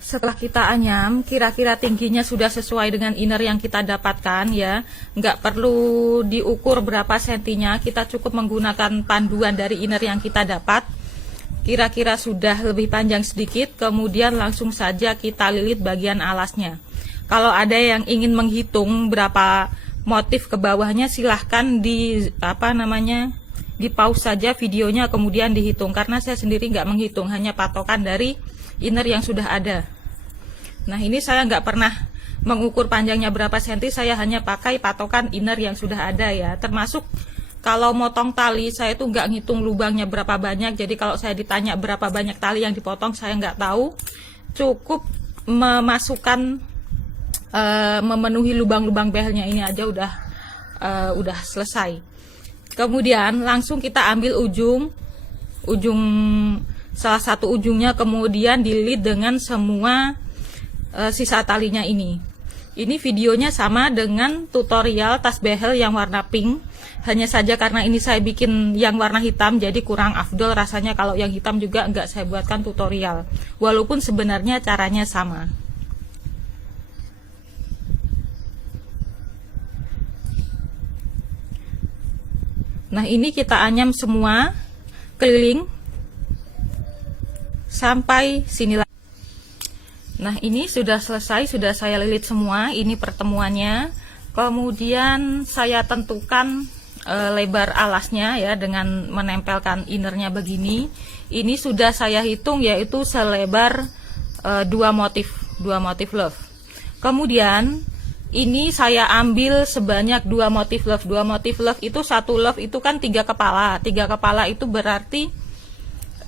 setelah kita anyam, kira-kira tingginya sudah sesuai dengan inner yang kita dapatkan ya. Nggak perlu diukur berapa sentinya, kita cukup menggunakan panduan dari inner yang kita dapat. Kira-kira sudah lebih panjang sedikit, kemudian langsung saja kita lilit bagian alasnya. Kalau ada yang ingin menghitung berapa motif ke bawahnya, silahkan di pause saja videonya, kemudian dihitung. Karena saya sendiri nggak menghitung, hanya patokan dari inner yang sudah ada. Nah, ini saya nggak pernah mengukur panjangnya berapa senti, saya hanya pakai patokan inner yang sudah ada ya. Termasuk kalau motong tali, saya tuh nggak ngitung lubangnya berapa banyak. Jadi kalau saya ditanya berapa banyak tali yang dipotong, saya nggak tahu. Cukup memenuhi lubang-lubang behelnya ini aja udah selesai. Kemudian langsung kita ambil ujung salah satu ujungnya, kemudian dililit dengan semua sisa talinya ini. Ini videonya sama dengan tutorial tas behel yang warna pink. Hanya saja karena ini saya bikin yang warna hitam, jadi kurang afdol rasanya kalau yang hitam juga enggak saya buatkan tutorial. Walaupun sebenarnya caranya sama. Nah, ini kita anyam semua keliling sampai sini. Nah, ini sudah selesai, sudah saya lilit semua. Ini pertemuannya. Kemudian saya tentukan lebar alasnya ya dengan menempelkan innernya begini. Ini sudah saya hitung, yaitu selebar 2 motif love. Kemudian ini saya ambil sebanyak 2 motif love. 2 motif love itu, satu love itu kan 3 kepala. 3 kepala itu berarti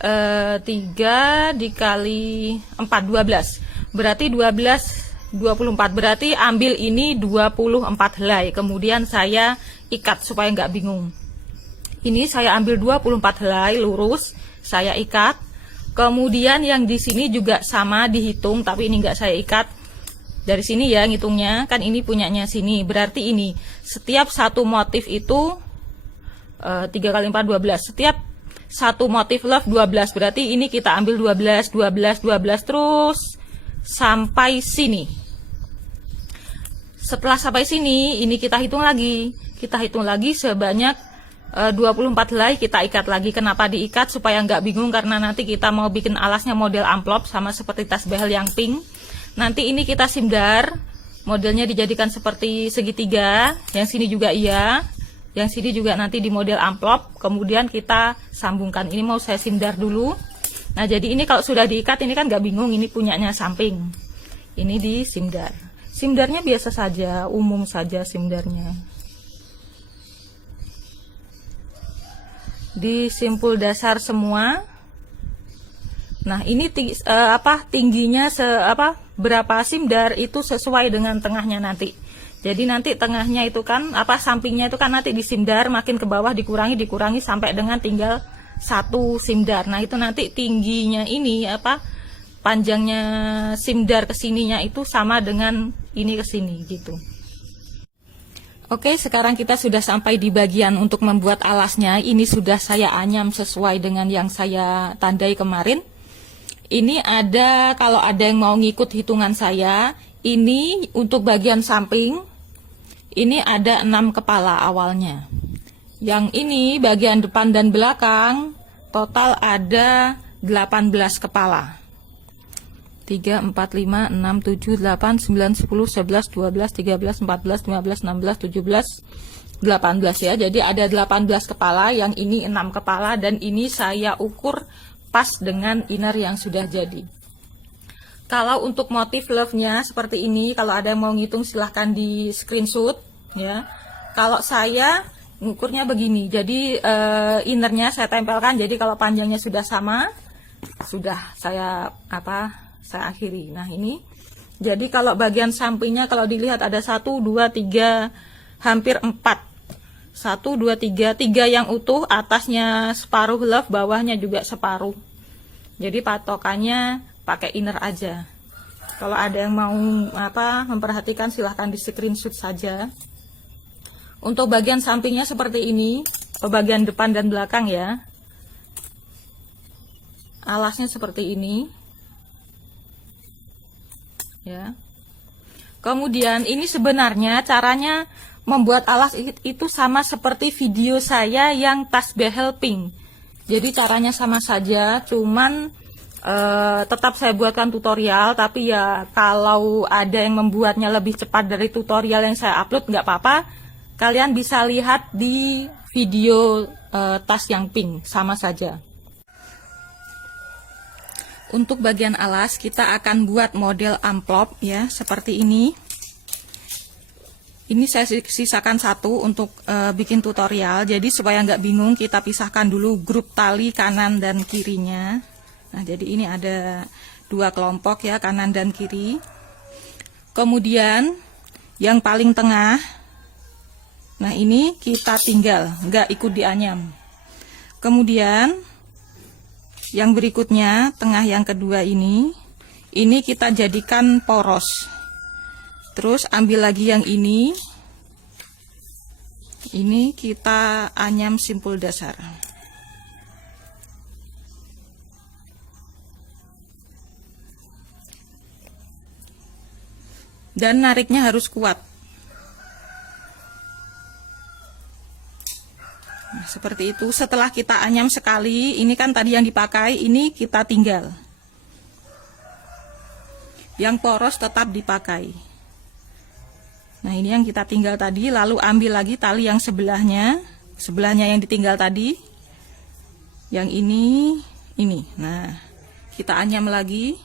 3 dikali 4, 12. Berarti 12, 24. Berarti ambil ini 24 helai. Kemudian saya ikat supaya nggak bingung. Ini saya ambil 24 helai lurus, saya ikat. Kemudian yang di sini juga sama dihitung, tapi ini nggak saya ikat. Dari sini ya ngitungnya, kan ini punyanya sini. Berarti ini setiap satu motif itu 3 kali 4, 12. Setiap satu motif love 12. Berarti ini kita ambil 12, 12, 12 terus sampai sini. Setelah sampai sini, ini kita hitung lagi. Kita hitung lagi sebanyak 24 helai, kita ikat lagi. Kenapa diikat? Supaya nggak bingung, karena nanti kita mau bikin alasnya model amplop sama seperti tas behel yang pink. Nanti ini kita simdar, modelnya dijadikan seperti segitiga. Yang sini juga iya, yang sini juga nanti di model amplop. Kemudian kita sambungkan. Ini mau saya simdar dulu. Nah, jadi ini kalau sudah diikat, ini kan nggak bingung, ini punyanya samping. Ini di simdar. Simdarnya biasa saja, umum saja simdarnya. Di simpul dasar semua. Nah, ini tingginya berapa simdar itu sesuai dengan tengahnya nanti. Jadi nanti tengahnya itu kan sampingnya itu kan nanti disimdar, makin ke bawah dikurangi sampai dengan tinggal 1 simdar. Nah, itu nanti tingginya ini panjangnya simdar kesininya itu sama dengan ini kesini gitu. Oke, sekarang kita sudah sampai di bagian untuk membuat alasnya. Ini sudah saya anyam sesuai dengan yang saya tandai kemarin. Ini ada, kalau ada yang mau ngikut hitungan saya, ini untuk bagian samping, ini ada 6 kepala awalnya. Yang ini bagian depan dan belakang total ada 18 kepala. 3, 4, 5, 6, 7, 8, 9, 10, 11, 12, 13, 14, 15, 16, 17, 18 ya. Jadi ada 18 kepala, yang ini 6 kepala, dan ini saya ukur pas dengan inner yang sudah jadi. Kalau untuk motif love-nya seperti ini, kalau ada yang mau ngitung silahkan di screenshot ya. Kalau saya ngukurnya begini, jadi innernya saya tempelkan, jadi kalau panjangnya sudah sama, sudah saya akhiri. Nah, ini jadi kalau bagian sampingnya kalau dilihat ada 1, 2, 3, hampir 4. 1, 2, 3 yang utuh, atasnya separuh love, bawahnya juga separuh. Jadi patokannya pakai inner aja. Kalau ada yang mau memperhatikan silahkan di screenshot saja. Untuk bagian sampingnya seperti ini, bagian depan dan belakang ya. Alasnya seperti ini. ya. Kemudian ini sebenarnya caranya membuat alas itu sama seperti video saya yang tas behel pink. Jadi caranya sama saja, cuman tetap saya buatkan tutorial. Tapi ya kalau ada yang membuatnya lebih cepat dari tutorial yang saya upload, nggak apa-apa. Kalian bisa lihat di video tas yang pink, sama saja. Untuk bagian alas kita akan buat model amplop ya, seperti ini. Ini saya sisakan satu untuk bikin tutorial. Jadi supaya nggak bingung, kita pisahkan dulu grup tali kanan dan kirinya. Nah, jadi ini ada 2 kelompok ya, kanan dan kiri. Kemudian yang paling tengah, nah ini kita tinggal, nggak ikut dianyam. Kemudian yang berikutnya, tengah yang kedua ini kita jadikan poros. Terus ambil lagi yang ini kita anyam simpul dasar. Dan nariknya harus kuat. Nah, seperti itu. Setelah kita anyam sekali, ini kan tadi yang dipakai, ini kita tinggal. Yang poros tetap dipakai. Nah, ini yang kita tinggal tadi, lalu ambil lagi tali yang sebelahnya yang ditinggal tadi. Yang ini. Nah, kita anyam lagi.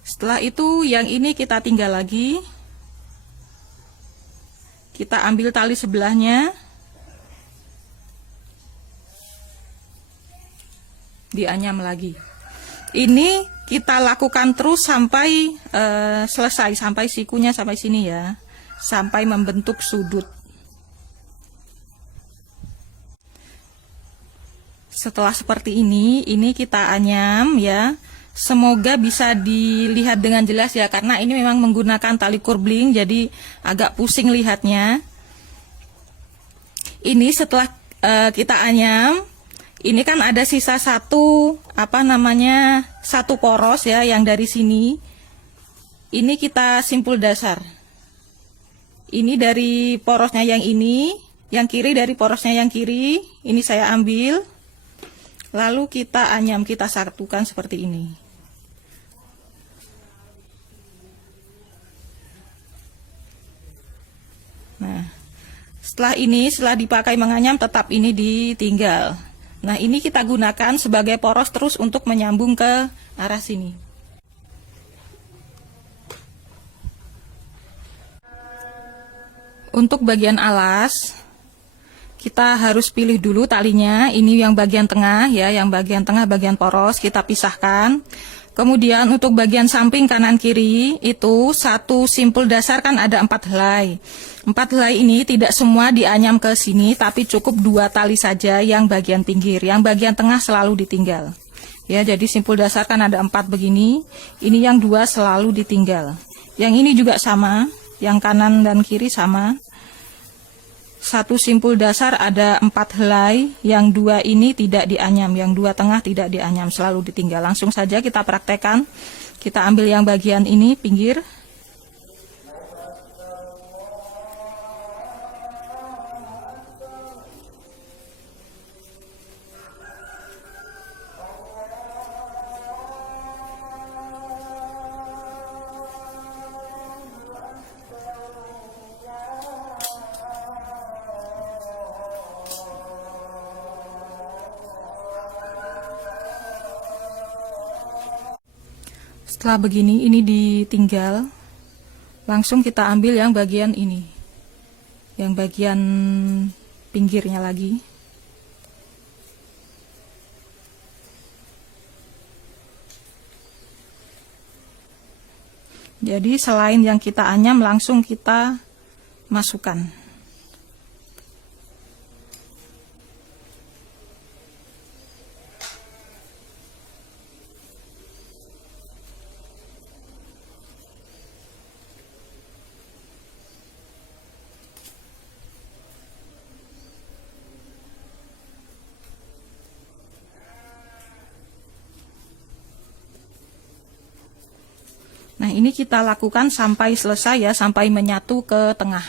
Setelah itu yang ini kita tinggal lagi. Kita ambil tali sebelahnya. Dianyam lagi. Ini kita lakukan terus sampai selesai, sampai sikunya sampai sini ya. Sampai membentuk sudut. Setelah seperti ini kita anyam ya. Semoga bisa dilihat dengan jelas ya, karena ini memang menggunakan tali kurbling, jadi agak pusing lihatnya. Ini setelah kita anyam, ini kan ada sisa satu poros ya, yang dari sini. Ini kita simpul dasar. Ini dari porosnya yang ini, yang kiri dari porosnya yang kiri. Ini saya ambil. Lalu kita anyam, kita satukan seperti ini. Nah, setelah dipakai menganyam, tetap ini ditinggal. Nah, ini kita gunakan sebagai poros terus untuk menyambung ke arah sini. Untuk bagian alas, kita harus pilih dulu talinya. Ini yang bagian tengah ya, yang bagian tengah, bagian poros kita pisahkan. Kemudian untuk bagian samping kanan kiri itu satu simpul dasar kan ada 4 helai. 4 helai ini tidak semua dianyam ke sini, tapi cukup 2 tali saja yang bagian pinggir. Yang bagian tengah selalu ditinggal. Ya, jadi simpul dasar kan ada 4 begini. Ini yang 2 selalu ditinggal. Yang ini juga sama, yang kanan dan kiri sama. Satu simpul dasar ada 4 helai, yang 2 ini tidak dianyam, yang 2 tengah tidak dianyam, selalu ditinggal. Langsung saja kita praktekkan. Kita ambil yang bagian ini pinggir. Setelah begini, ini ditinggal. Langsung kita ambil yang bagian ini, yang bagian pinggirnya lagi. Jadi selain yang kita anyam, langsung kita masukkan. Nah, ini kita lakukan sampai selesai ya, sampai menyatu ke tengah.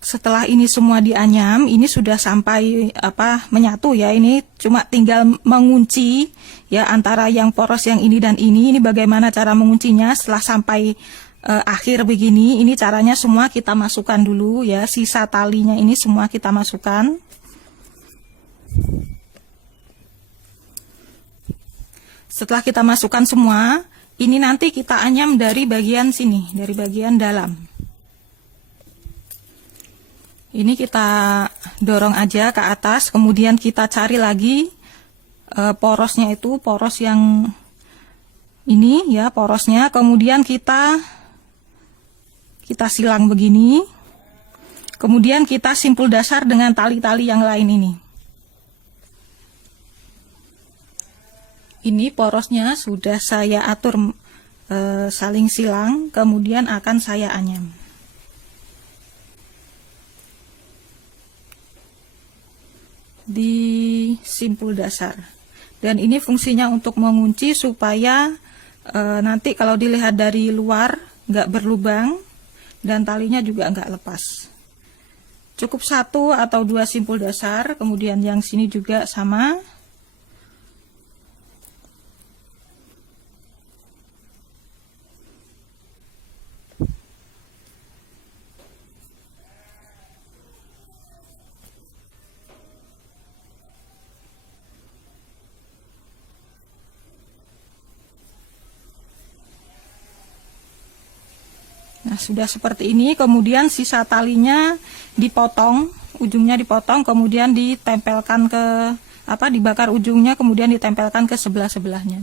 Setelah ini semua dianyam, ini sudah sampai menyatu ya. Ini cuma tinggal mengunci ya antara yang poros yang ini dan ini. Ini bagaimana cara menguncinya setelah sampai akhir begini. Ini caranya semua kita masukkan dulu ya. Sisa talinya ini semua kita masukkan. Setelah kita masukkan semua, ini nanti kita anyam dari bagian sini, dari bagian dalam. Ini kita dorong aja ke atas, kemudian kita cari lagi porosnya itu, poros yang ini ya, porosnya. Kemudian kita silang begini. Kemudian kita simpul dasar dengan tali-tali yang lain ini. Ini porosnya sudah saya atur saling silang, kemudian akan saya anyam. Di simpul dasar, dan ini fungsinya untuk mengunci supaya nanti kalau dilihat dari luar nggak berlubang dan talinya juga nggak lepas. Cukup 1 atau 2 simpul dasar, kemudian yang sini juga sama. Nah, sudah seperti ini, kemudian sisa talinya dipotong, ujungnya dipotong, kemudian ditempelkan ke dibakar ujungnya, kemudian ditempelkan ke sebelah-sebelahnya.